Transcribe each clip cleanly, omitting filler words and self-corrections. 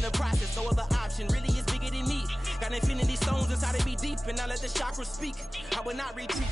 in the process, no other option really is bigger than me. Got infinity stones inside of me deep, and I let the chakras speak. I will not retreat.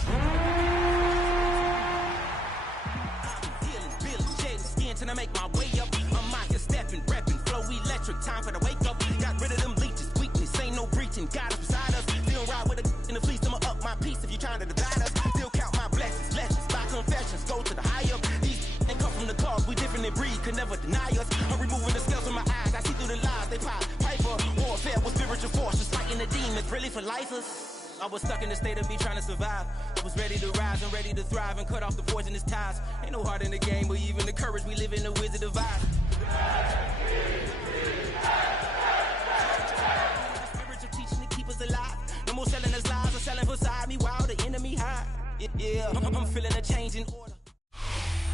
Till I make my way up, I'm mocking, stepping, repping, flow electric, time for the wake up. Got rid of them leeches, weakness, ain't no breaching. God up beside us, still ride with a in the fleece, I'ma up my piece if you trying to divide us. Still count my blessings, legends, by confessions, go to the high up. These ain't come from the cause, we different in breed, could never deny us. I'm removing the scales from my eyes, I see through the lies, they pop. Piper, warfare with spiritual force, just fighting the demons, really for lifers. I was stuck in the state of me trying to survive. I was ready to rise and ready to thrive and cut off the poisonous ties. Ain't no heart in the game, but even the courage we live in the Wizard of Oz. Spiritual teaching to keep us alive. No more selling us lies or selling beside me while the enemy hide. Yeah, I'm feeling a change in order.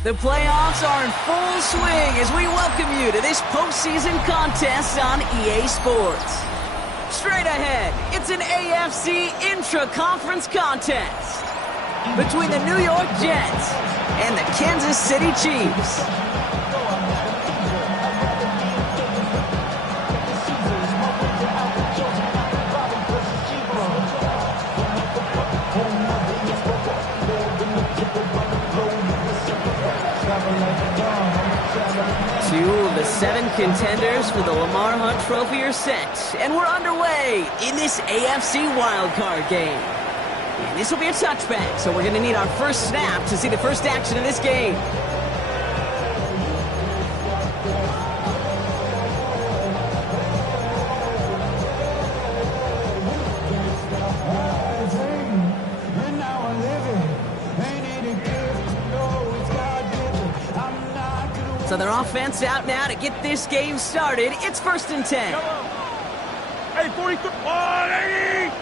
The playoffs are in full swing as we welcome you to this postseason contest on EA Sports. Straight ahead, it's an AFC intra-conference contest between the New York Jets and the Kansas City Chiefs. Two of the 7 contenders for the Lamar Hunt Trophy are set, and we're underway in this AFC wildcard game. And this will be a touchback, so we're going to need our first snap to see the first action of this game. So their offense out now to get this game started. It's 1st and 10. Hey, 43. 180.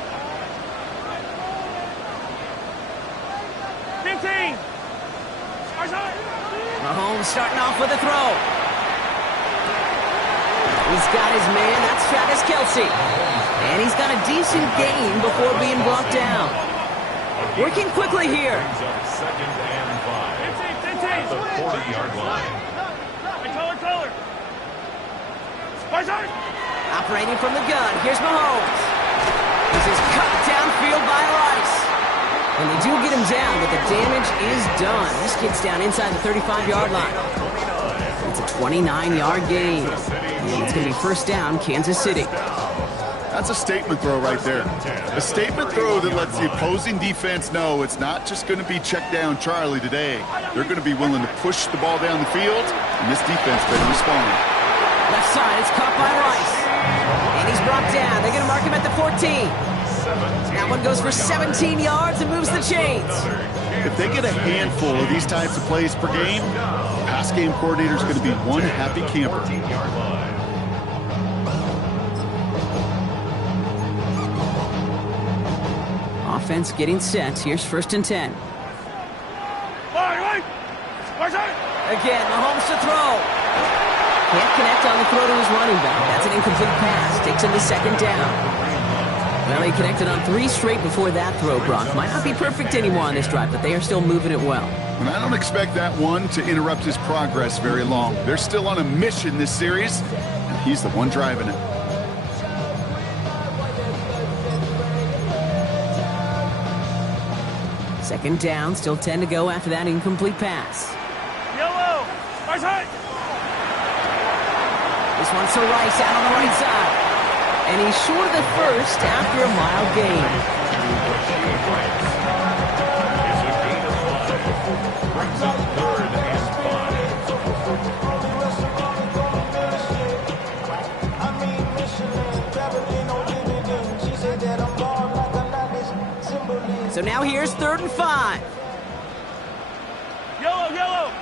15. Mahomes starting off with a throw. He's got his man. That's Travis Kelce. And he's got a decent gain before being brought down. Working quickly here. 2nd and 5. 15. At the 40-yard line. Operating from the gun, here's Mahomes. This is cut downfield by Rice. And they do get him down, but the damage is done. This kid's down inside the 35-yard line. It's a 29-yard gain. And it's going to be 1st down, Kansas City. That's a statement throw right there. A statement throw that lets the opposing defense know it's not just going to be check down Charlie today. They're going to be willing to push the ball down the field, and this defense better respond. Left side, it's caught by Rice. And he's brought down. They're going to mark him at the 14. That one goes for 17 yards and moves the chains. If they get a handful of these types of plays per game, pass game coordinator is going to be one happy camper. Offense getting set. Here's 1st and 10. Again, Mahomes to throw. Can't connect on the throw to his running back. That's an incomplete pass. Takes him to 2nd down. Well, he connected on 3 straight before that throw, Brock. Might not be perfect anymore on this drive, but they are still moving it well. And I don't expect that one to interrupt his progress very long. They're still on a mission this series, and he's the one driving it. Second down, still 10 to go after that incomplete pass. Yellow. Right. This one's to Rice out on the right side. And he's short of the first after a mile gain. So now here's 3rd and 5. Yellow.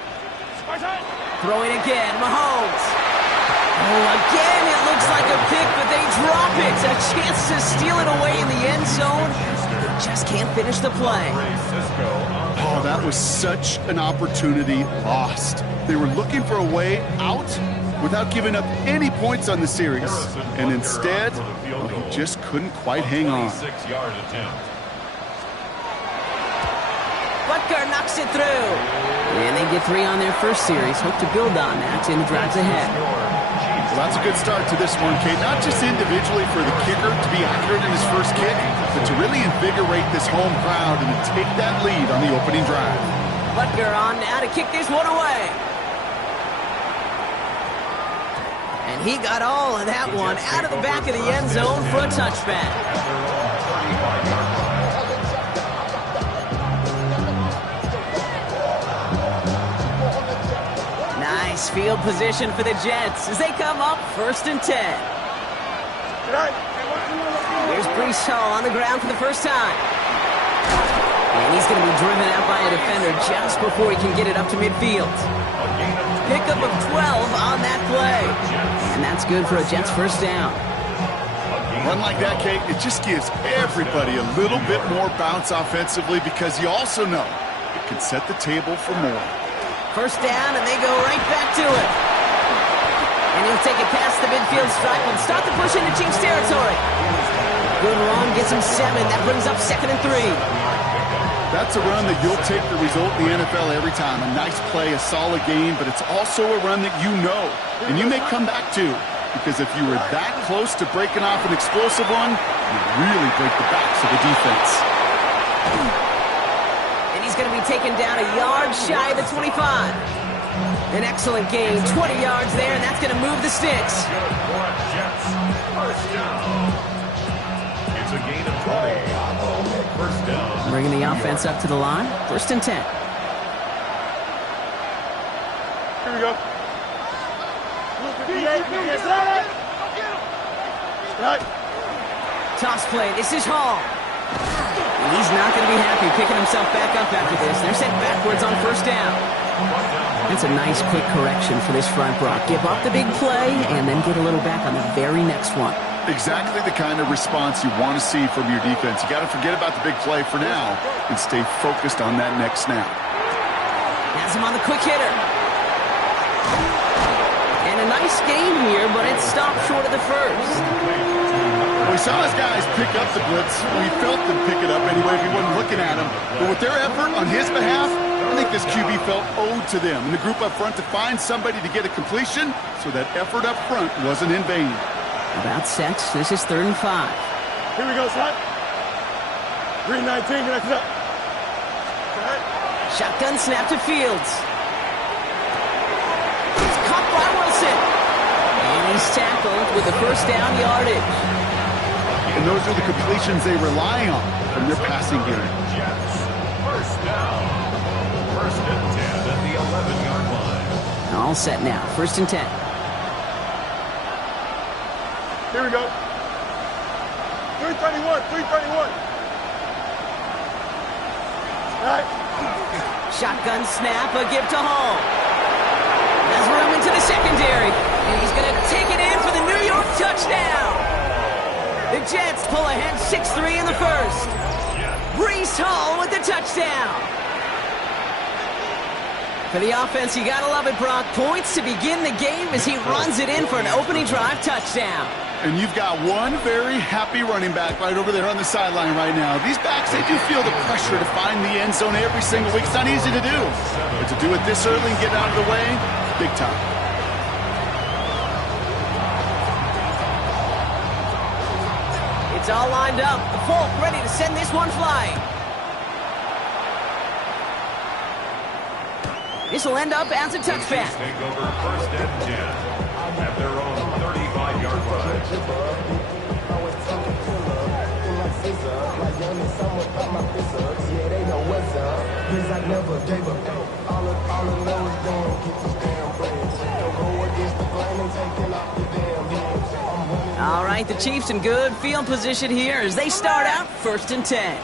Throwing again, Mahomes. Oh, again, it looks like a pick, but they drop it. A chance to steal it away in the end zone. Just can't finish the play. Oh, that was such an opportunity lost. They were looking for a way out without giving up any points on the series. And instead, well, he just couldn't quite hang on. Butker knocks it through. And they get 3 on their first series. Hope to build on that in the drives ahead. Well, that's a good start to this one, Kate. Not just individually for the kicker to be accurate in his first kick, but to really invigorate this home crowd and to take that lead on the opening drive. Butker on now to kick this one away. And he got all of that one out of the back of the end zone for a touchback. Nice field position for the Jets as they come up 1st and 10. Here's Breece Hall on the ground for the first time. And he's going to be driven out by a defender just before he can get it up to midfield. Pickup of 12 on that play. And that's good for a Jets first down. A run like that, Kate, it just gives everybody a little bit more bounce offensively because you also know it can set the table for more. First down, and they go right back to it. And he'll take it past the midfield stripe and start the push into Chiefs territory. Good run, gets him 7. That brings up 2nd and 3. That's a run that you'll take the result in the NFL every time. A nice play, a solid game, but it's also a run that you know, and you may come back to. Because if you were that close to breaking off an explosive one, you really break the backs of the defense. He's going to be taken down a yard shy of the 25. An excellent gain, 20 yards there, and that's going to move the sticks. First down. It's a gain of 20. First down. Bringing the offense up to the line. 1st and 10. Here we go. Toss play. This is Hall. And he's not going to be happy picking himself back up after this. They're sent backwards on 1st down. That's a nice quick correction for this front row. Give up the big play and then get a little back on the very next one. Exactly the kind of response you want to see from your defense. You got to forget about the big play for now and stay focused on that next snap. Has him on the quick hitter. And a nice game here, but it stopped short of the first. We saw his guys pick up the blitz. We felt them pick it up anyway if he wasn't looking at him. But with their effort on his behalf, I think this QB felt owed to them and the group up front to find somebody to get a completion so that effort up front wasn't in vain. About set. This is 3rd and 5. Here we go, son. 319, connect it up. Shotgun snap to Fields. It's caught by Wilson. And he's tackled with the first down yardage. And those are the completions they rely on from their passing game. Jets. First down. 1st and 10 at the 11-yard line. All set now. 1st and 10. Here we go. 331, 331. All right. Shotgun snap, a give to Hall. Has room into the secondary. And he's going to take it in for the New York touchdown. The Jets pull ahead 6-3 in the first. Breece Hall with the touchdown. For the offense, you gotta love it, Brock. Points to begin the game as he runs it in for an opening drive touchdown. And you've got one very happy running back right over there on the sideline right now. These backs, they do feel the pressure to find the end zone every single week. It's not easy to do. But to do it this early and get out of the way, big time. It's all lined up. The Folk ready to send this one flying. This will end up as a touchback. Take over 1st and 10 at their own 35-yard line. All right, the Chiefs in good field position here as they start out 1st and 10.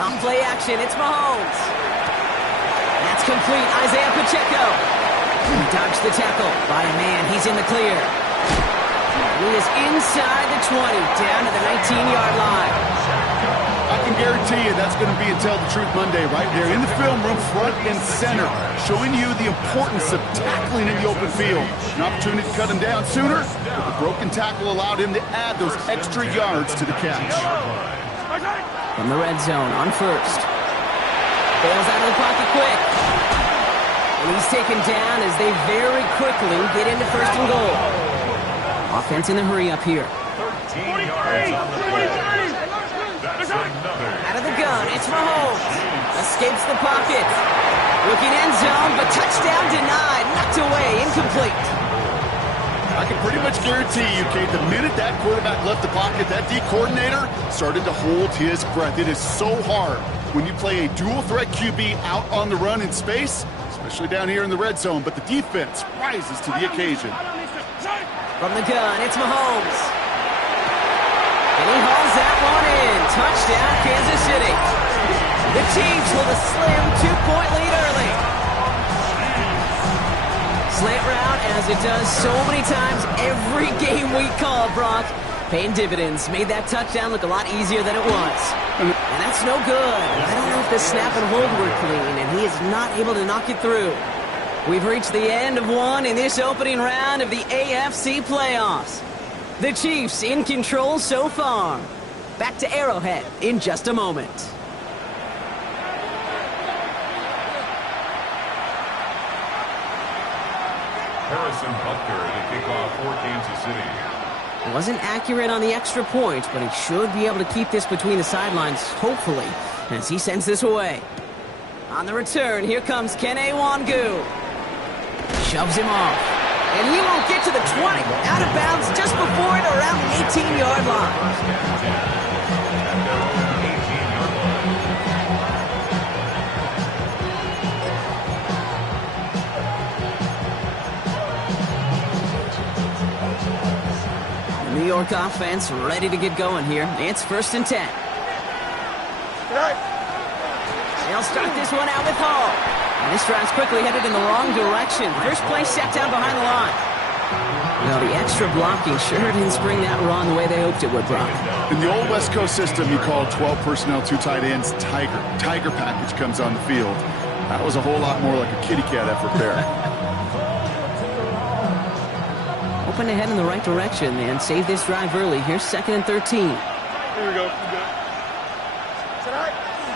On play action, it's Mahomes. That's complete. Isaiah Pacheco. He dodged the tackle by a man. He's in the clear. He is inside the 20, down to the 19-yard line. I can guarantee you that's going to be in Tell the Truth Monday right there in the film room, front and center, showing you the importance of tackling in the open field. An opportunity to cut him down sooner, but the broken tackle allowed him to add those extra yards to the catch. From the red zone on 1st. Bails out of the pocket quick. And he's taken down as they very quickly get into first and goal. Offense in a hurry up here. 13 yards on the play. That's another. Out of the gun, it's Mahomes. Escapes the pocket. Looking end zone, but touchdown denied. Knocked away, incomplete. I can pretty much guarantee you, Kate, the minute that quarterback left the pocket, that D coordinator started to hold his breath. It is so hard when you play a dual-threat QB out on the run in space, especially down here in the red zone, but the defense rises to the occasion. From the gun, it's Mahomes. And he hauls that one in. Touchdown, Kansas City. The Chiefs with a slim 2-point lead early. Slant route, as it does so many times every game we call, Brock. Paying dividends. Made that touchdown look a lot easier than it was. And that's no good. I don't know if the snap and hold were clean, and he is not able to knock it through. We've reached the end of one in this opening round of the AFC playoffs. The Chiefs in control so far. Back to Arrowhead in just a moment. Harrison Butker to kick off for Kansas City. Wasn't accurate on the extra point, but he should be able to keep this between the sidelines, hopefully, as he sends this away. On the return, here comes Kene Wangu. Shoves him off. And he won't get to the 20. Out of bounds just before it, around the 18-yard line. New York offense ready to get going here. It's 1st and 10. They'll start this one out with Hall. And this drive's quickly headed in the wrong direction. First play set down behind the line. Well, the extra blocking sure didn't spring that run the way they hoped it would, Brock. In the old West Coast system, you call 12 personnel, 2 tight ends, Tiger. Tiger package comes on the field. That was a whole lot more like a kitty cat effort there. Hoping to head in the right direction and save this drive early. Here's 2nd and 13. Here we go.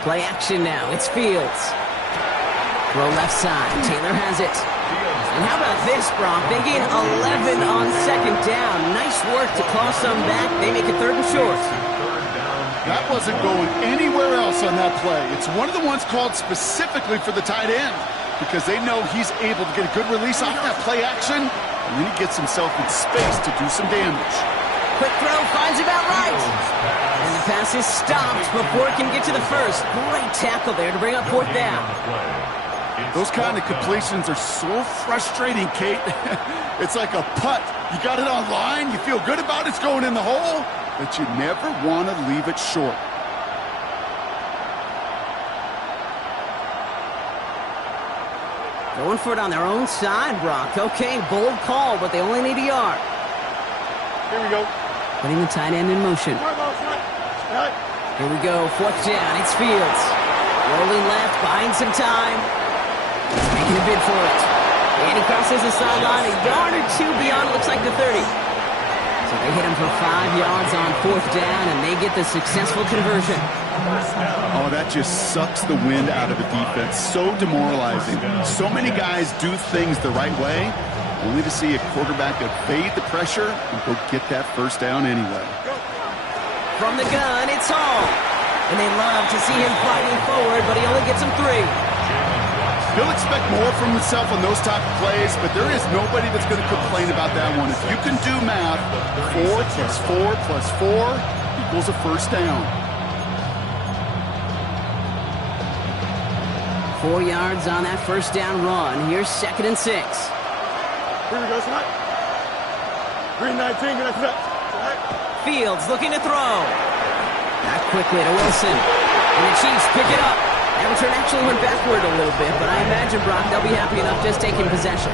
Play action now. It's Fields. Throw left side. Taylor has it. And how about this, Brock? They gain 11 on 2nd down. Nice work to claw some back. They make it 3rd and short. That wasn't going anywhere else on that play. It's one of the ones called specifically for the tight end because they know he's able to get a good release off that play action, and then he gets himself in space to do some damage. Quick throw finds about right. And the pass is stopped before it can get to the first. Great tackle there to bring up 4th down. Those kind of completions are so frustrating, Kate. It's like a putt. You got it on line, you feel good about it's going in the hole, but you never want to leave it short. Going for it on their own side, Brock. Okay, bold call, but they only need a yard. Here we go. Putting the tight end in motion. Here we go, 4th down. It's Fields. Rolling left, buying some time. Making a bid for it. And he crosses the sideline a yard or 2 beyond, looks like the 30. So they hit him for 5 yards on 4th down, and they get the successful conversion. Oh, that just sucks the wind out of a defense. So demoralizing. So many guys do things the right way, only to see a quarterback evade the pressure and go get that 1st down anyway. From the gun, it's Hall. And they love to see him fighting forward, but he only gets him 3. He'll expect more from himself on those type of plays, but there is nobody that's going to complain about that one. If you can do math, 4 plus 4 plus 4 equals a 1st down. 4 yards on that 1st down run. Here's 2nd and 6. Here we go, tonight. 319, good night. Fields looking to throw. Back quickly to Wilson. And the Chiefs pick it up. That return actually went backward a little bit, but I imagine, Brock, they'll be happy enough just taking possession.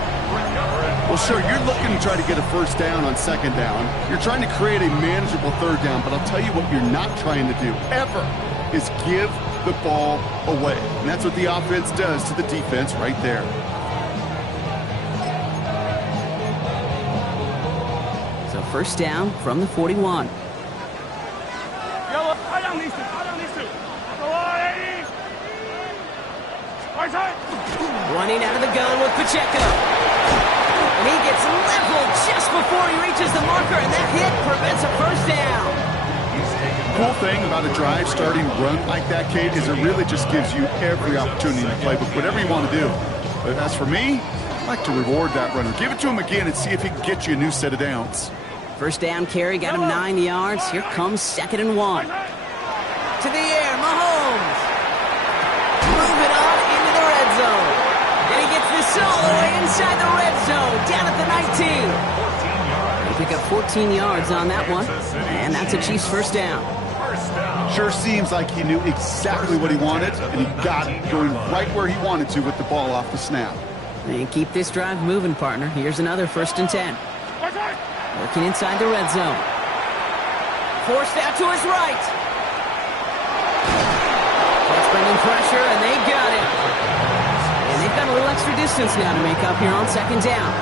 Well, sure, you're looking to try to get a 1st down on 2nd down. You're trying to create a manageable 3rd down, but I'll tell you what you're not trying to do, ever, is give the ball away. And that's what the offense does to the defense right there. So 1st down from the 41. I don't need to. Running out of the gun with Pacheco. And he gets leveled just before he reaches the marker, and that hit prevents a first down. Cool thing about a drive starting run like that, Kate, is it really just gives you every opportunity to play with whatever you want to do. But as for me, I like to reward that runner. Give it to him again and see if he can get you a new set of downs. First down carry got him 9 yards. Here comes 2nd and 1. To the air, Mahomes. Moving on into the red zone. And he gets this all the way inside the red zone, down at the 19. They pick up 14 yards on that one, and that's a Chiefs first down. Sure seems like he knew exactly what he wanted, and he got it, going right where he wanted to with the ball off the snap. And keep this drive moving, partner. Here's another 1st and 10. Working inside the red zone. Forced out to his right. That's bringing pressure, and they got it. And they've got a little extra distance now to make up here on 2nd down.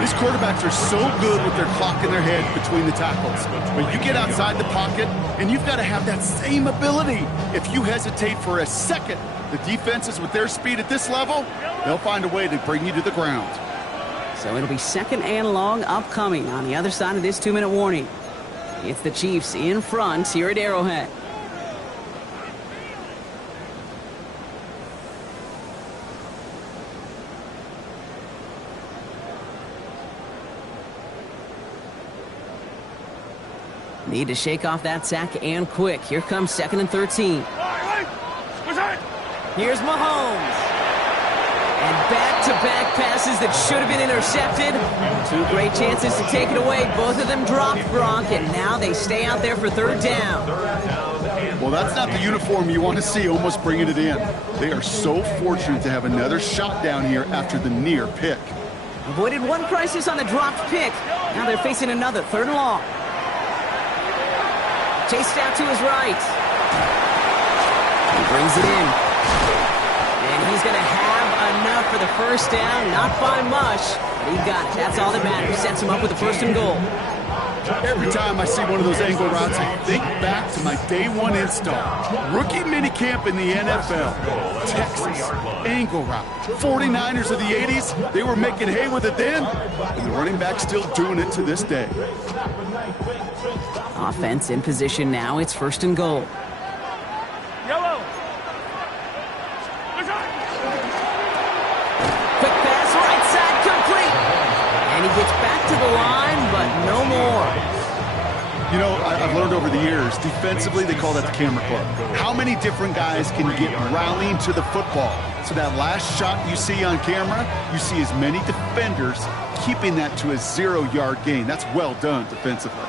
These quarterbacks are so good with their clock in their head between the tackles. When you get outside the pocket, and you've got to have that same ability. If you hesitate for a second, the defenses with their speed at this level, they'll find a way to bring you to the ground. So it'll be 2nd and long upcoming on the other side of this 2-minute warning. It's the Chiefs in front here at Arrowhead. Need to shake off that sack and quick. Here comes 2nd and 13. Here's Mahomes. And back-to-back passes that should have been intercepted. 2 great chances to take it away. Both of them dropped, Gronk, and now they stay out there for 3rd down. Well, that's not the uniform you want to see almost bringing it in. They are so fortunate to have another shot down here after the near pick. Avoided one crisis on the dropped pick. Now they're facing another 3rd and long. Chased out to his right. He brings it in. And he's going to have enough for the first down. Not by much, but he got it. That's all that matters. Sets him up with a 1st and goal. Every time I see one of those angle routes, I think back to my day 1 install. Rookie minicamp in the NFL. Texas, angle route. 49ers of the 80s, they were making hay with it then, and the running back's still doing it to this day. Offense in position now. It's 1st and goal. Yellow. Quick pass, right side, complete. And he gets back to the line, but no more. You know, I've learned over the years, defensively, they call that the camera club. How many different guys can get rallying to the football? So that last shot you see on camera, you see as many defenders keeping that to a 0-yard gain. That's well done defensively.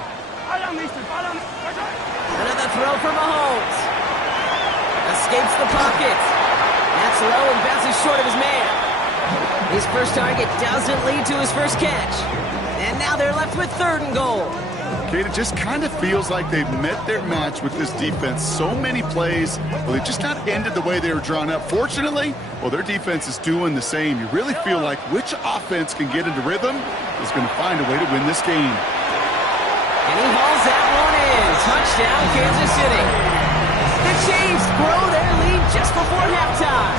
Another throw for Mahomes. Escapes the pocket. That's low and bounces short of his man. His first target doesn't lead to his first catch. And now they're left with 3rd and goal. Kate, it just kind of feels like they've met their match with this defense. So many plays, well, they've just not ended the way they were drawn up. Fortunately, well, their defense is doing the same. You really feel like which offense can get into rhythm is going to find a way to win this game. And he hauls that one in. Touchdown, Kansas City. The Chiefs grow their lead just before halftime.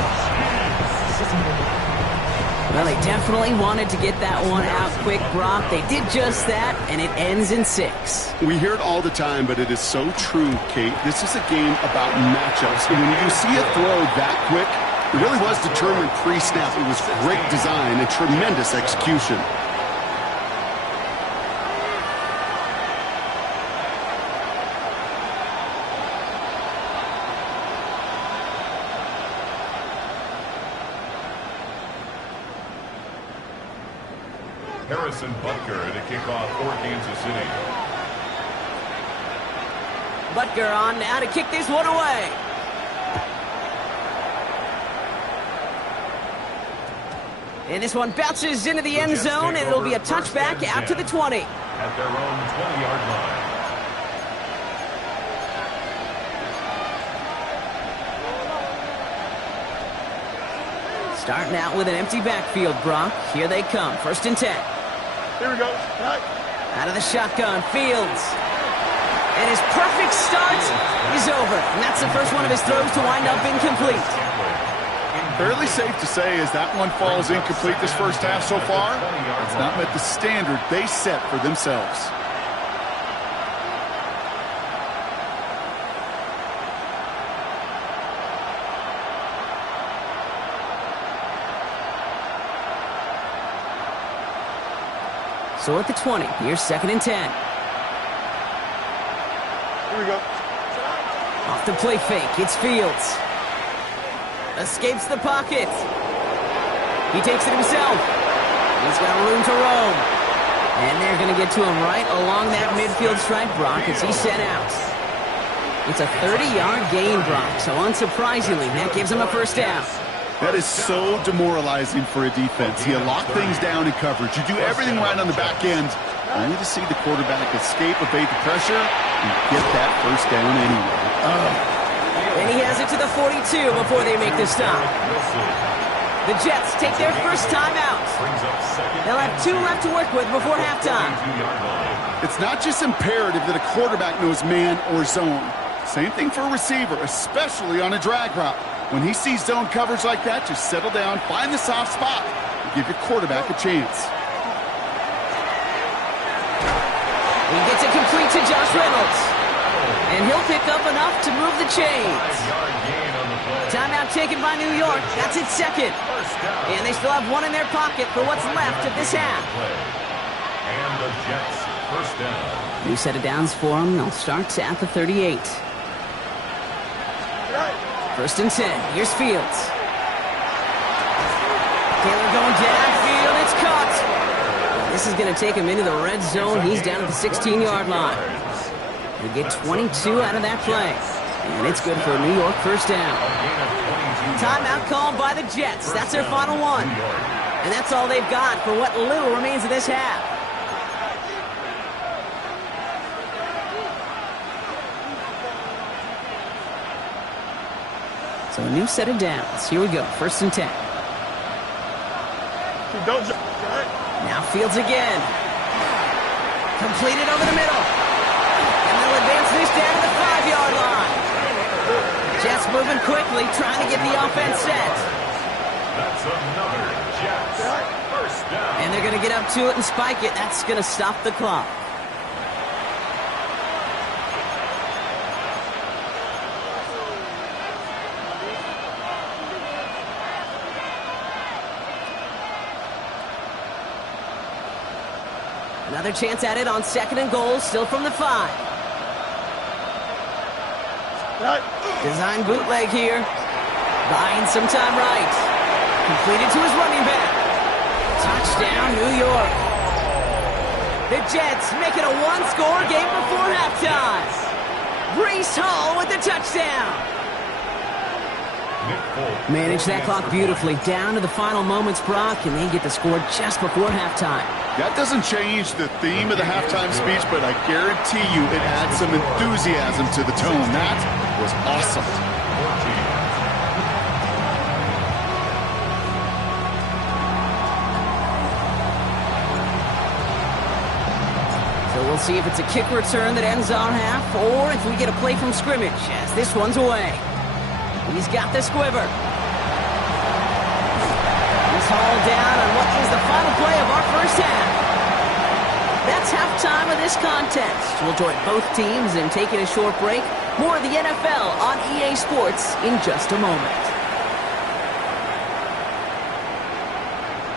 Well, they definitely wanted to get that one out quick, Brock. They did just that, and it ends in 6. We hear it all the time, but it is so true, Kate. This is a game about matchups. And when you see a throw that quick, it really was determined pre-snap. It was great design and tremendous execution. Harrison Butker to kick off for Kansas City. Butker on now to kick this one away. And this one bounces into the end zone, and it'll be a touchback out to the 20. At their own 20-yard line. Starting out with an empty backfield, Brock. Here they come. 1st and 10. Here we go. Right. Out of the shotgun, Fields. And his perfect start is over. And that's the first one of his throws to wind up incomplete. Fairly safe to say as that one falls incomplete this first half so far, it's not met the standard they set for themselves. So at the 20, here's 2nd and 10. Here we go. Off the play fake, it's Fields. Escapes the pocket. He takes it himself. He's got room to roam. And they're going to get to him right along that midfield stripe, Brock, as he's sent out. It's a 30-yard gain, Brock, so unsurprisingly, that gives him a first down. That is so demoralizing for a defense. You lock things down in coverage. You do everything right on the back end, only to see the quarterback escape, evade the pressure, and get that first down anyway. And he has it to the 42 before they make the stop. The Jets take their first time out. They'll have 2 left to work with before halftime. It's not just imperative that a quarterback knows man or zone. Same thing for a receiver, especially on a drag route. When he sees zone coverage like that, just settle down, find the soft spot, and give your quarterback a chance. He gets it complete to Josh Reynolds. And he'll pick up enough to move the chains. Timeout taken by New York. That's its 2nd. And they still have 1 in their pocket for what's left of this half. And the Jets first down. New set of downs for them. They'll start at the 38. 1st and 10. Here's Fields. Taylor going downfield. It's caught. This is going to take him into the red zone. He's down at the 16-yard line. They get 22 out of that play. And it's good for a New York first down. Timeout called by the Jets. That's their final one. And that's all they've got for what little remains of this half. So a new set of downs. Here we go. 1st and 10. Now Fields again. Completed over the middle. Advance this down to the 5-yard line. Jets moving quickly, trying to get the offense set. That's another Jets first down. And they're going to get up to it and spike it. That's going to stop the clock. Another chance at it on 2nd and goal, still from the 5. Design bootleg here. Buying some time right. Completed to his running back. Touchdown, New York. The Jets make it a 1-score game before halftime. Breece Hall with the touchdown. Manage that clock beautifully. Down to the final moments, Brock, and they get the score just before halftime. That doesn't change the theme of the halftime speech, but I guarantee you it adds some enthusiasm to the tone. That was awesome. So we'll see if it's a kick return that ends our half, or if we get a play from scrimmage as this one's away. He's got the squiver. He's hauled down on what is the final play of our first half. That's halftime of this contest. We'll join both teams in taking a short break. More of the NFL on EA Sports in just a moment.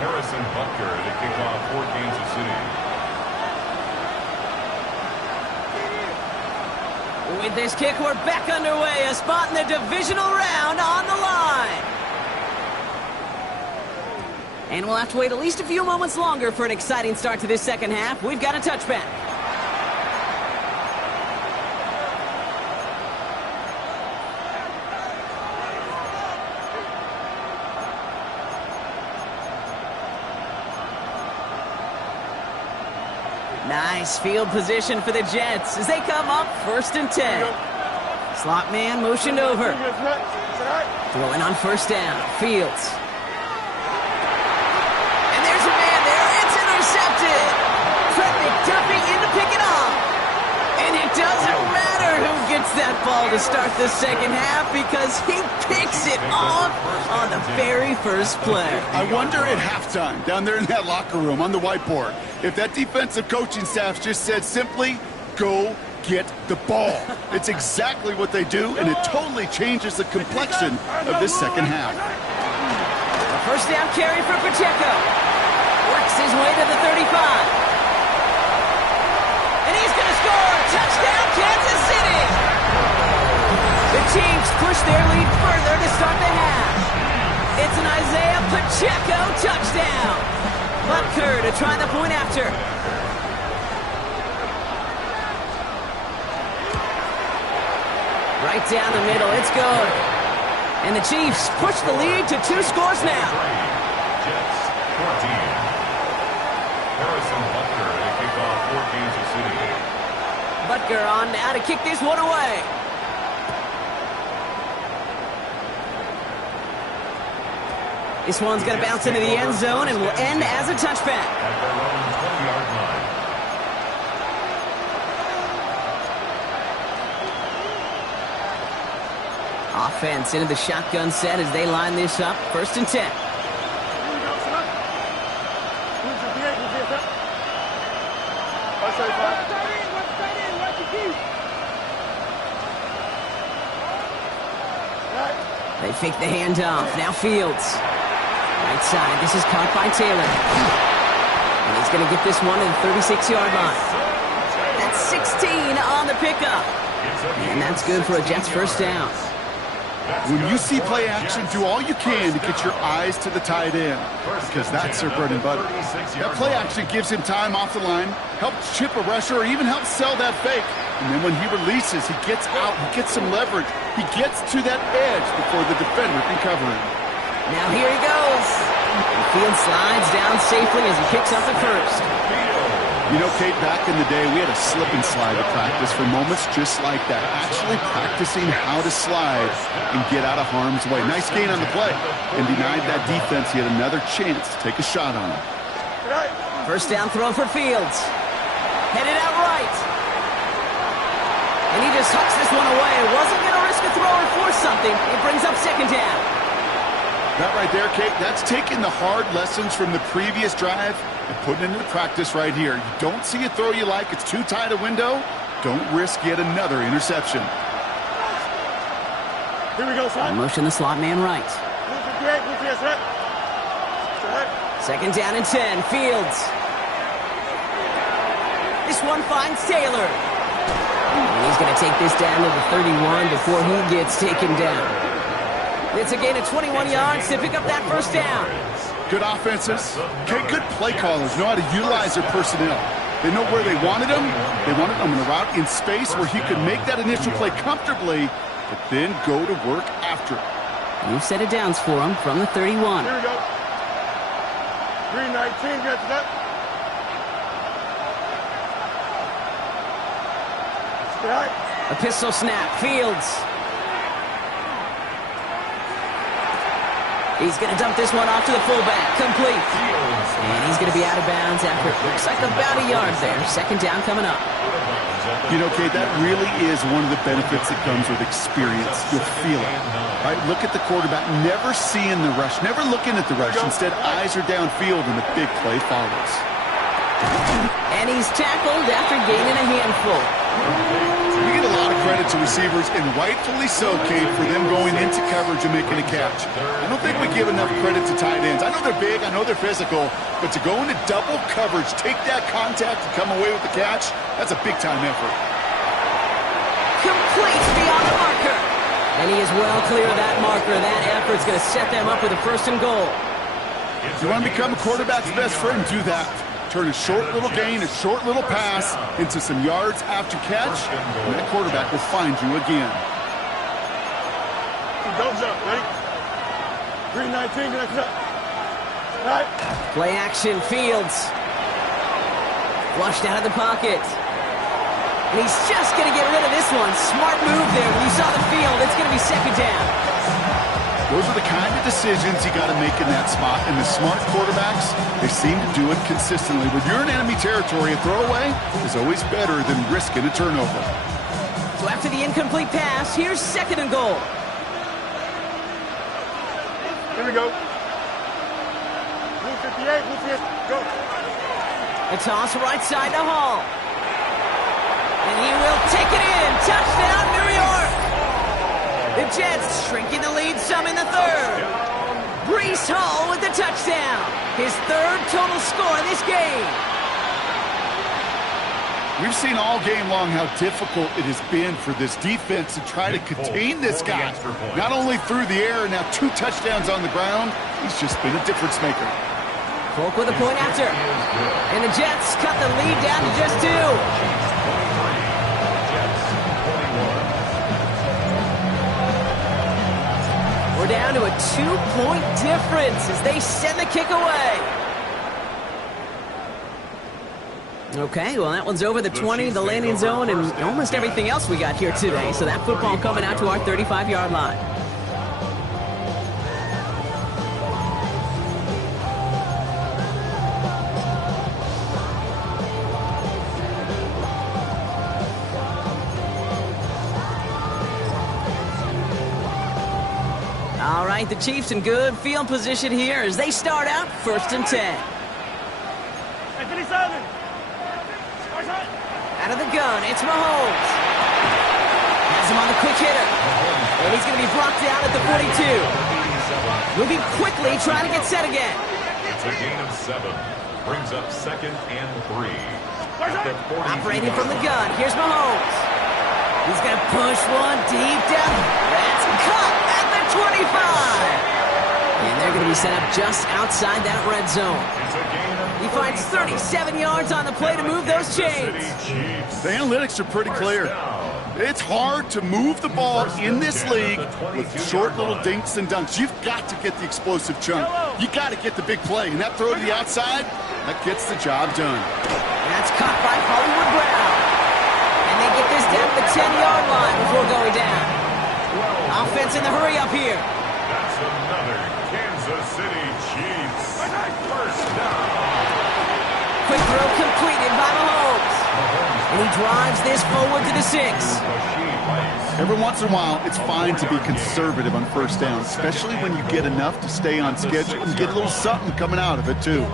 Harrison Butker to kick off for Kansas City. With this kick, we're back underway. A spot in the divisional round on the line. And we'll have to wait at least a few moments longer for an exciting start to this second half. We've got a touchback. Nice field position for the Jets as they come up 1st and 10. Slot man motioned over. Throwing on 1st down. Fields. And there's a man there. It's intercepted. Trent McDuffie in to pick it off. And it doesn't matter who gets that football to start the second half because he picks it off on the very first play. I wonder at halftime, down there in that locker room on the whiteboard, if that defensive coaching staff just said simply, go get the ball. It's exactly what they do, and it totally changes the complexion of this second half. A first down carry for Pacheco. Works his way to the 35. And he's going to score! Touchdown, Kansas City! The Chiefs push their lead further to start the half. It's an Isaiah Pacheco touchdown. Butker to try the point after. Right down the middle, it's good. And the Chiefs push the lead to 2 scores now. Jets 14. Harrison Butker to kick off for Kansas City. Butker on now to kick this one away. This one's going to bounce into the end zone and will end as a touchback. At their own 20-yard line. Offense into the shotgun set as they line this up. 1st and 10. They fake the handoff. Now Fields. Right side. This is caught by Taylor. And he's going to get this one to the 36-yard line. That's 16 on the pickup. And that's good for a Jets first down. When you see play action, do all you can to get your eyes to the tight end, because that's their bread and butter. That play action gives him time off the line, helps chip a rusher, or even helps sell that fake. And then when he releases, he gets out, he gets some leverage. He gets to that edge before the defender can cover him. Now here he goes. And Fields slides down safely as he picks up the first. You know, Kate, back in the day, we had a slip and slide to practice for moments just like that. Actually practicing how to slide and get out of harm's way. Nice gain on the play. And denied that defense yet another chance to take a shot on him. First down throw for Fields. Headed out right. And he just hucks this one away. Wasn't going to risk a throw or force something. It brings up second down. That right there, Kate, that's taking the hard lessons from the previous drive and putting it into practice right here. You don't see a throw you like, it's too tight a window, don't risk yet another interception. Here we go, son. Motion the slot man right. Second down and 10, Fields. This one finds Taylor. And he's going to take this down to the 31 before he gets taken down. It's a gain of 21 yards to pick up that first down. Good offenses. Okay, good play callers know how to utilize their personnel. They know where they wanted them. They wanted them in a route in space where he could make that initial play comfortably, but then go to work after it. New set of downs for him from the 31. Here we go. 319 gets that. Right. A pistol snap. Fields. He's going to dump this one off to the fullback. Complete. And he's going to be out of bounds after it looks like about a yard there. Second down coming up. You know, Kate, that really is one of the benefits that comes with experience. You'll feel it. Right? Look at the quarterback, never seeing the rush, never looking at the rush. Instead, eyes are downfield, and the big play follows. And he's tackled after gaining a handful. You get a lot of credit to receivers, and rightfully so, Kate, for them going into coverage and making a catch. I don't think we give enough credit to tight ends. I know they're big, I know they're physical, but to go into double coverage, take that contact, and come away with the catch, that's a big-time effort. Complete beyond the marker. And he is well clear of that marker. That effort's going to set them up with a first and goal. If you want to become a quarterback's best friend, do that. Turn a short little gain, a short little pass into some yards after catch, and that quarterback will find you again. Goes up, ready? 319, gets up. Right. Play action, Fields. Flushed out of the pocket. And he's just going to get rid of this one. Smart move there. When you saw the field, it's going to be second down. Those are the kind of decisions you got to make in that spot. And the smart quarterbacks, they seem to do it consistently. When you're in enemy territory, a throwaway is always better than risking a turnover. So after the incomplete pass, here's 2nd and goal. Here we go. Blue 58, blue 58, go. The toss right side to Hall. And he will take it in. Touchdown, New York. The Jets shrinking the lead some in the 3rd. Breece Hall with the touchdown. His 3rd total score in this game. We've seen all game long how difficult it has been for this defense to try to contain this guy. Not only through the air, now 2 touchdowns on the ground. He's just been a difference maker. Folk with a point after. And the Jets cut the lead down to just 2. We're down to a 2-point difference as they send the kick away. Okay, well, that one's over the 20, the landing zone, and almost everything else we got here today. So that football coming out to our 35-yard line. All right, the Chiefs in good field position here as they start out 1st and 10. Out of the gun, it's Mahomes. Has him on the quick hitter. And he's going to be brought down at the 42. Moving quickly, trying to get set again. It's a gain of 7. Brings up 2nd and 3. Operating from the gun, here's Mahomes. He's going to push one deep down. That's caught at the 25. And they're going to be set up just outside that red zone. He finds 37 yards on the play to move those chains. The analytics are pretty clear. It's hard to move the ball in this league with short little dinks and dunks. You've got to get the explosive chunk. You got to get the big play. And that throw to the outside, that gets the job done. That's caught by Hollywood Brown. And they get this down to the 10-yard line before going down. Offense in the hurry up here. That's another Kansas City Chiefs first down. Quick throw completed by Mahomes. And he drives this forward to the 6. Every once in a while, it's fine to be conservative on 1st down, especially when you get enough to stay on schedule and get a little something coming out of it, too.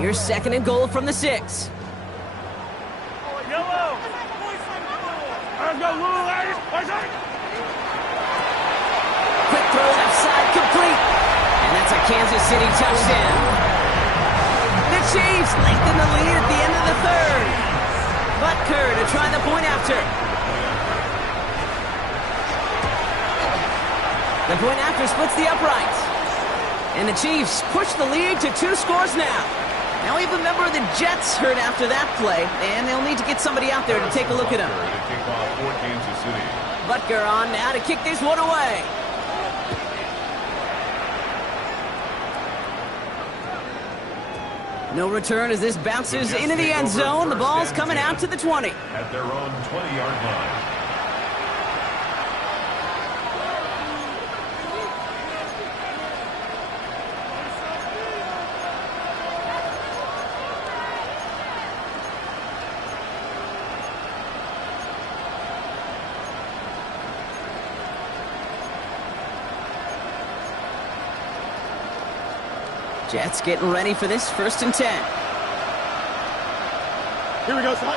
Here's 2nd and goal from the 6. Quick throw left side complete. And that's a Kansas City touchdown. The Chiefs lengthen the lead at the end of the 3rd. Butker to try the point after. The point after splits the uprights. And the Chiefs push the lead to 2 scores now. Now we have a member of the Jets hurt after that play, and they'll need to get somebody out there to take a look at him. Butker on now to kick this one away. No return as this bounces into the end zone. The ball's coming out to the 20. At their own 20-yard line. Jets getting ready for this 1st and 10. Here we go, son.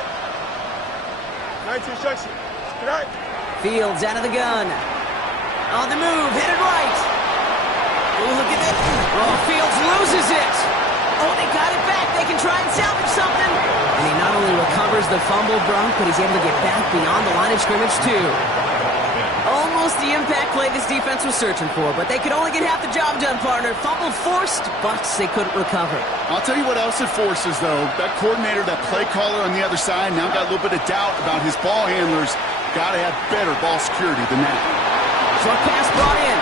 19 instruction. Good night. Fields out of the gun. On the move, headed right. Oh, look at that. Oh, Fields loses it. Oh, they got it back. They can try and salvage something. And he not only recovers the fumble, Brock, but he's able to get back beyond the line of scrimmage, too. Almost the impact play this defense was searching for, but they could only get half the job done, partner. Fumble forced, but they couldn't recover. I'll tell you what else it forces, though. That coordinator, that play caller on the other side, now got a little bit of doubt about his ball handlers. Got to have better ball security than that. Short pass brought in.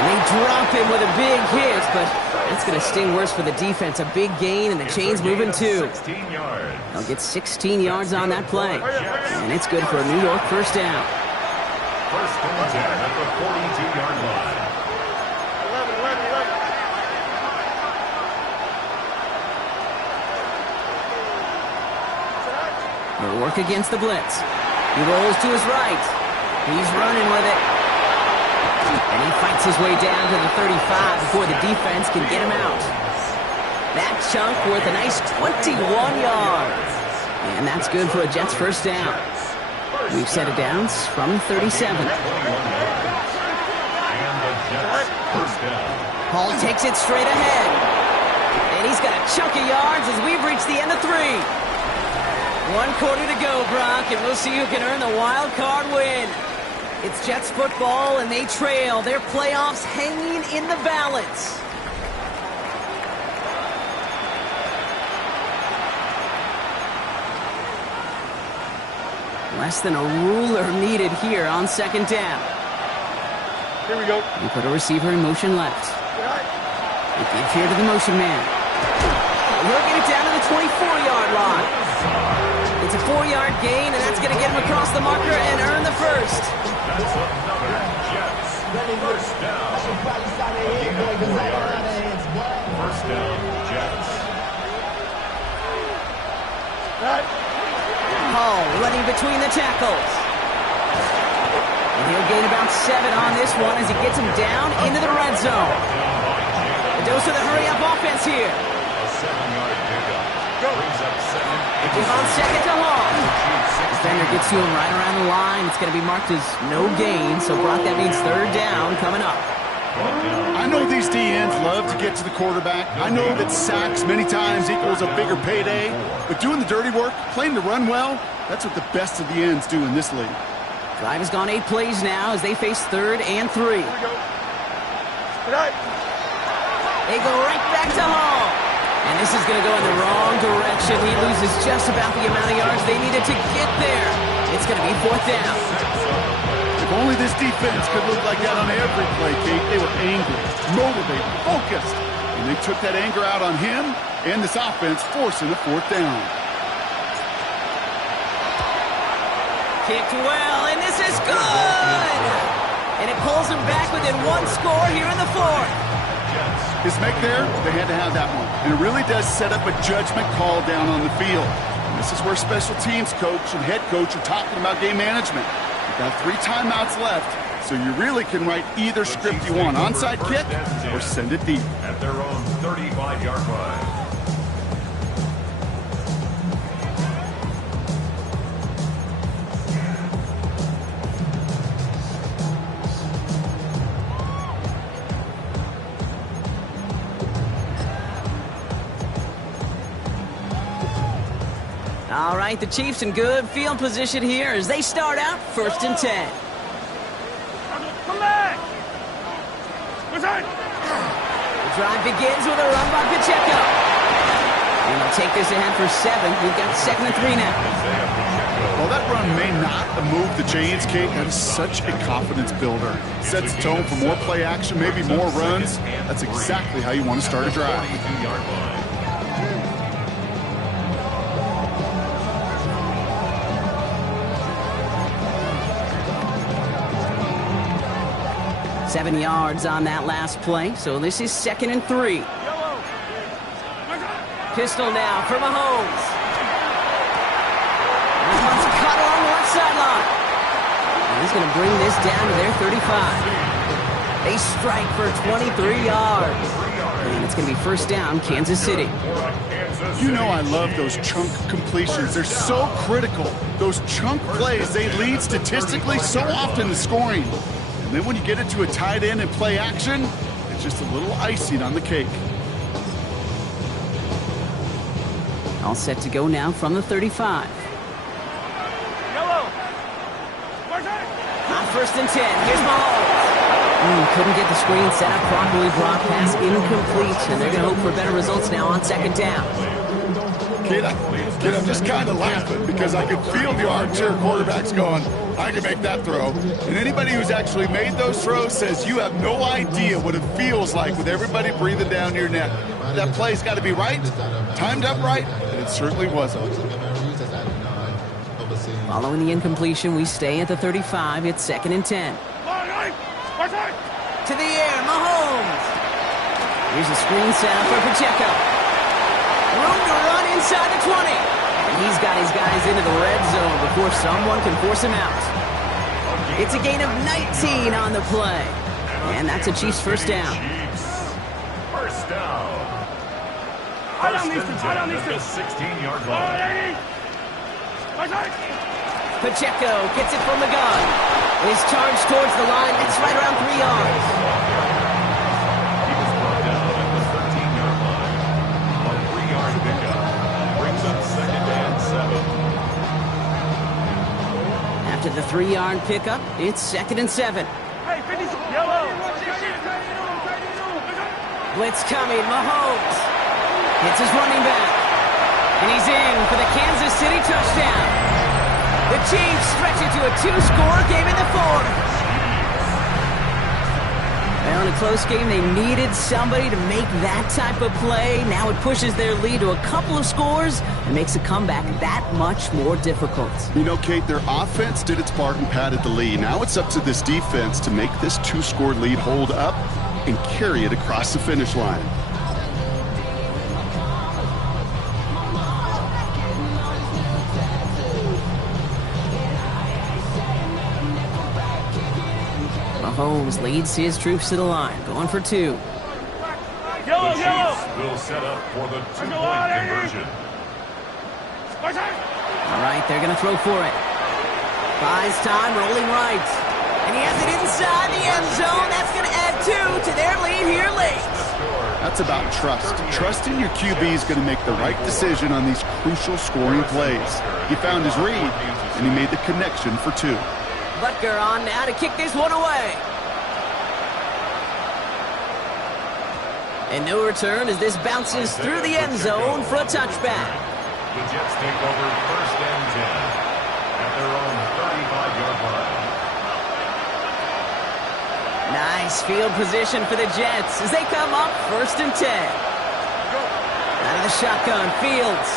And they drop him with a big hit, but that's going to sting worse for the defense. A big gain, and the chain's moving too. They'll get 16 yards on that play. And it's good for a New York 1st down. 1st and 10 at the 42-yard line. 11. work against the blitz. He rolls to his right. He's running with it. And he fights his way down to the 35 before the defense can get him out. That chunk worth a nice 21 yards. And that's good for a Jets first down. We've set it down from 37. Hall takes it straight ahead. And he's got a chunk of yards as we've reached the end of 3. 1 quarter to go, Brock, and we'll see who can earn the wild card win. It's Jets football, and they trail. Their playoffs hanging in the balance. Less than a ruler needed here on second down. Here we go. You put a receiver in motion left. You give here to the motion man. He'll get it down to the 24-yard line. It's a 4-yard gain, and that's going to get him across the marker and earn the first. That's another Jets. First down. First down, Jets. Hall running between the tackles. And he'll gain about 7 on this one as he gets him down into the red zone. A dose of the hurry-up offense here. A 7-yard pickup. Brings up second. He's on second to Hall. Defender gets to him right around the line. It's going to be marked as no gain. So, Brock, that means third down coming up. I know these DNs love to get to the quarterback. I know that sacks many times equals a bigger payday. But doing the dirty work, playing to run well, that's what the best of the ends do in this league. Drive has gone 8 plays now as they face 3rd and 3. They go right back to Hall. And this is going to go in the wrong direction. He loses just about the amount of yards they needed to get there. It's going to be 4th down. If only this defense could look like that on every play, Kate. They were angry, motivated, focused. And they took that anger out on him and this offense, forcing a 4th down. Kicked well, and this is good! And it pulls them back within 1 score here in the 4th. His make there, they had to have that one. And it really does set up a judgment call down on the field. And this is where special teams coach and head coach are talking about game management. You've got 3 timeouts left, so you really can write either script you want. Onside kick or send it deep. At their own 35-yard line. All right, the Chiefs in good field position here as they start out 1st and 10. Come back! The drive begins with a run by Pacheco. And they'll take this ahead for 7. We've got 2nd and 3 now. While that run may not move the chains, Kate, that is such a confidence builder. Sets the tone for more play action, maybe more runs. That's exactly how you want to start a drive. 42-yard line. 7 yards on that last play, so this is 2nd and 3. Pistol now for Mahomes. That one's cut along the left sideline. And he's going to bring this down to their 35. They strike for 23 yards. And it's going to be 1st down, Kansas City. You know I love those chunk completions. They're so critical. Those chunk plays, they lead statistically so often to scoring. And then when you get it to a tight end and play action, it's just a little icing on the cake. All set to go now from the 35. On 1st and 10, here's Mahomes. Couldn't get the screen set up properly. Brock pass incomplete, and they're going to hope for better results now on 2nd down. Kid, I'm just kind of laughing because I can feel the armchair quarterbacks going, I can make that throw. And anybody who's actually made those throws says you have no idea what it feels like with everybody breathing down your neck. That play's got to be right, timed up right, and it certainly wasn't. Following the incompletion, we stay at the 35. It's 2nd and 10. To the air, Mahomes. Here's a screen set up for Pacheco. Room to run inside the 20. And he's got his guys into the red zone before someone can force him out. It's a gain of 19 on the play. And that's a Chiefs first down. First down. First and 10 at the 16-yard line. Pacheco gets it from the gun. He's charged towards the line. It's right around 3 yards. He was brought down at the 13-yard line. A 3-yard pickup brings up second and 7. After the 3-yard pickup, it's second and 7. Blitz coming, Mahomes hits his running back, and he's in for the Kansas City touchdown. The Chiefs stretch it to a 2-score game in the fourth. Well, in a close game, they needed somebody to make that type of play. Now it pushes their lead to a couple of scores and makes a comeback that much more difficult. You know, Kate, their offense did its part and padded the lead. Now it's up to this defense to make this 2-score lead hold up and carry it across the finish line. Mahomes leads his troops to the line, going for 2. The Chiefs will set up for the 2-point conversion. All right, they're going to throw for it. Buys time, rolling right. And he has it inside the end zone. That's going to add 2 to their lead here late. That's about trust. Trusting your QB is going to make the right decision on these crucial scoring plays. He found his read, and he made the connection for 2. Butker on now to kick this one away. And no return as this bounces through the end zone for a touchback. The Jets take over first and 10 at their own 35-yard line. Nice field position for the Jets as they come up first and 10. Out of the shotgun, Fields.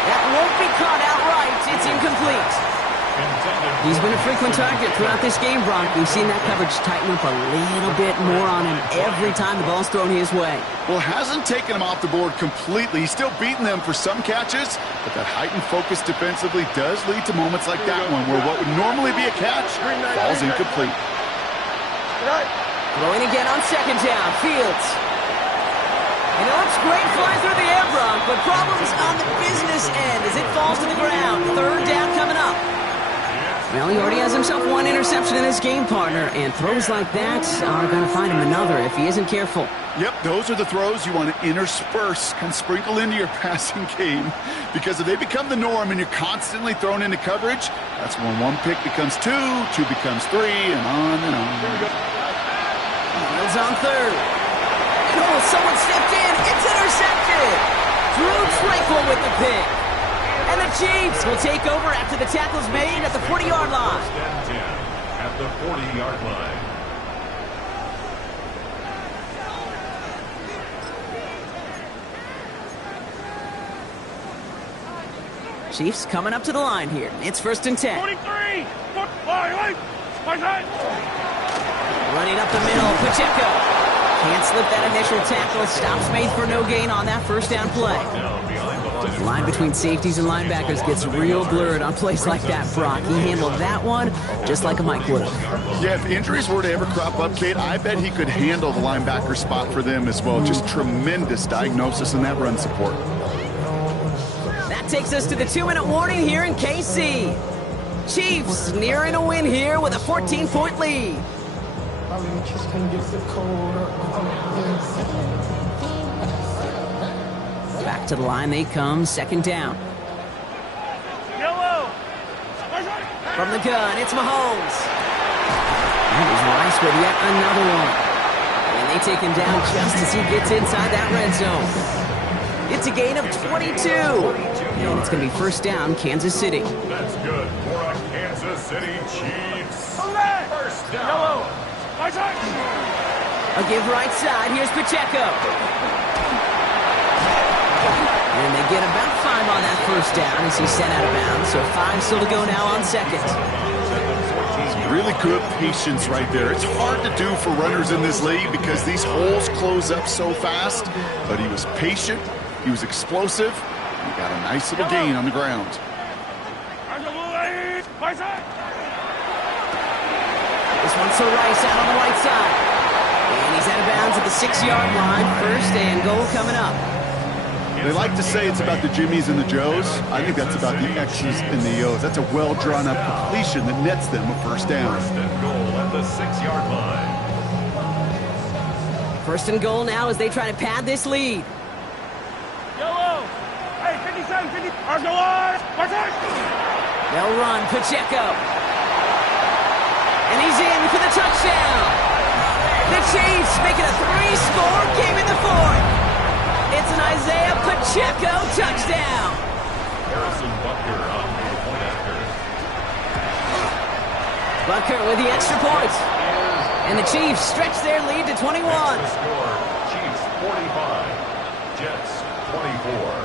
That won't be caught outright. It's incomplete. He's been a frequent target throughout this game, Brock. We've seen that coverage tighten up a little bit more on him every time the ball's thrown his way. Well, hasn't taken him off the board completely. He's still beating them for some catches, but that heightened focus defensively does lead to moments like that one where what would normally be a catch falls incomplete. Throwing again on second down, Fields. And it looks great flying through the air, Brock, but problems on the business end as it falls to the ground. Third down coming up. Well, he already has himself one interception in his game, partner, and throws like that are going to find him another if he isn't careful. Yep, those are the throws you want to intersperse and sprinkle into your passing game, because if they become the norm and you're constantly thrown into coverage, that's when 1 pick becomes 2, 2 becomes 3, and on and on. Fields on third. Oh, someone stepped in. It's intercepted. Drew Tranquil with the pick. And the Chiefs will take over after the tackle's made at the 40-yard line. First and 10 at the 40-yard line. Chiefs coming up to the line here. It's first and 10. 43! Running up the middle, Pacheco. Can't slip that initial tackle. Stops made for no gain on that first down play. The line between safeties and linebackers gets real blurred on plays like that, Brock. He handled that one just like a Mike would have. Yeah, if injuries were to ever crop up, Kate, I bet he could handle the linebacker spot for them as well. Just tremendous diagnosis in that run support. That takes us to the 2-minute warning here in KC. Chiefs nearing a win here with a 14-point lead. Back to the line they come, second down. From the gun, it's Mahomes. That is Rice with yet another one. And they take him down just as he gets inside that red zone. It's a gain of 22. And it's going to be first down, Kansas City. That's good for a Kansas City Chiefs. First down. A give right side. Here's Pacheco. And they get about 5 on that first down as he's sent out of bounds. So 5 still to go now on second. Really good patience right there. It's hard to do for runners in this league because these holes close up so fast. But he was patient, He was explosive. He got a nice little gain on the ground. This one's to Rice out on the right side. And he's out of bounds at the 6-yard line. First and goal coming up. They like to say it's about the Jimmies and the Joes. I think that's about the X's and the O's. That's a well-drawn-up completion that nets them a first down. First and goal at the 6-yard line. First and goal now as they try to pad this lead. Yellow. Hey, 57, 50. They'll run Pacheco. And he's in for the touchdown. The Chiefs making a 3-score game in the fourth. It's an Isaiah Pacheco touchdown. Harrison Butker on the point after. Butker with the extra point. And the Chiefs stretch their lead to 21. Extra score, Chiefs 45, Jets 24.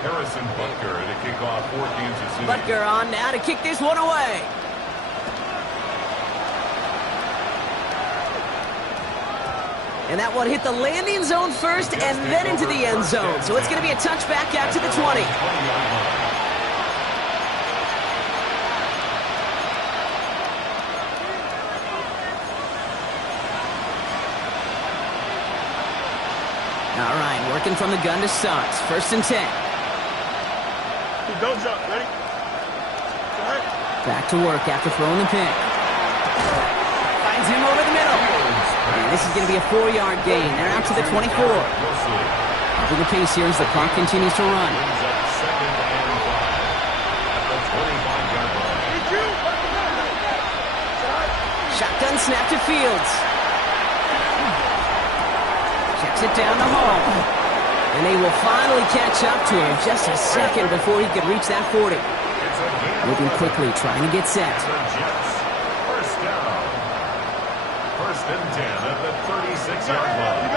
Harrison Butker to kick off for Kansas City. Butker on now to kick this one away. And that one hit the landing zone first and then into the end zone. So it's going to be a touchback out to the 20. All right, working from the gun to start. First and 10. Don't jump. Ready? Back to work after throwing the pick. Finds him over the middle. And this is going to be a 4-yard gain. They're out to the 24. Upping the pace here as the clock continues to run. Shotgun snap to Fields. Checks it down to Hall. And they will finally catch up to him just a second before he could reach that 40. Moving quickly, trying to get set. First down. First and 10 at the 36-yard line.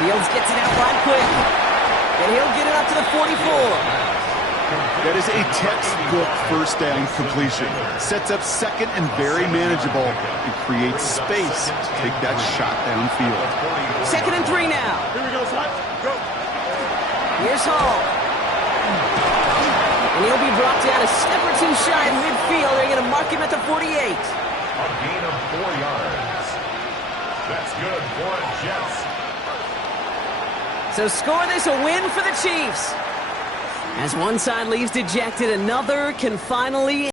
Fields gets it out right quick. And he'll get it up to the 44. That is a textbook first down completion. Sets up second and very manageable and creates space to take that shot downfield. Second and 3 now. Here we go, son. Go. Here's Hall. And he'll be brought down a step or two shy of midfield. They're going to mark him at the 48. A gain of 4 yards. That's good for the Jets. So score this a win for the Chiefs. As one side leaves dejected, another can finally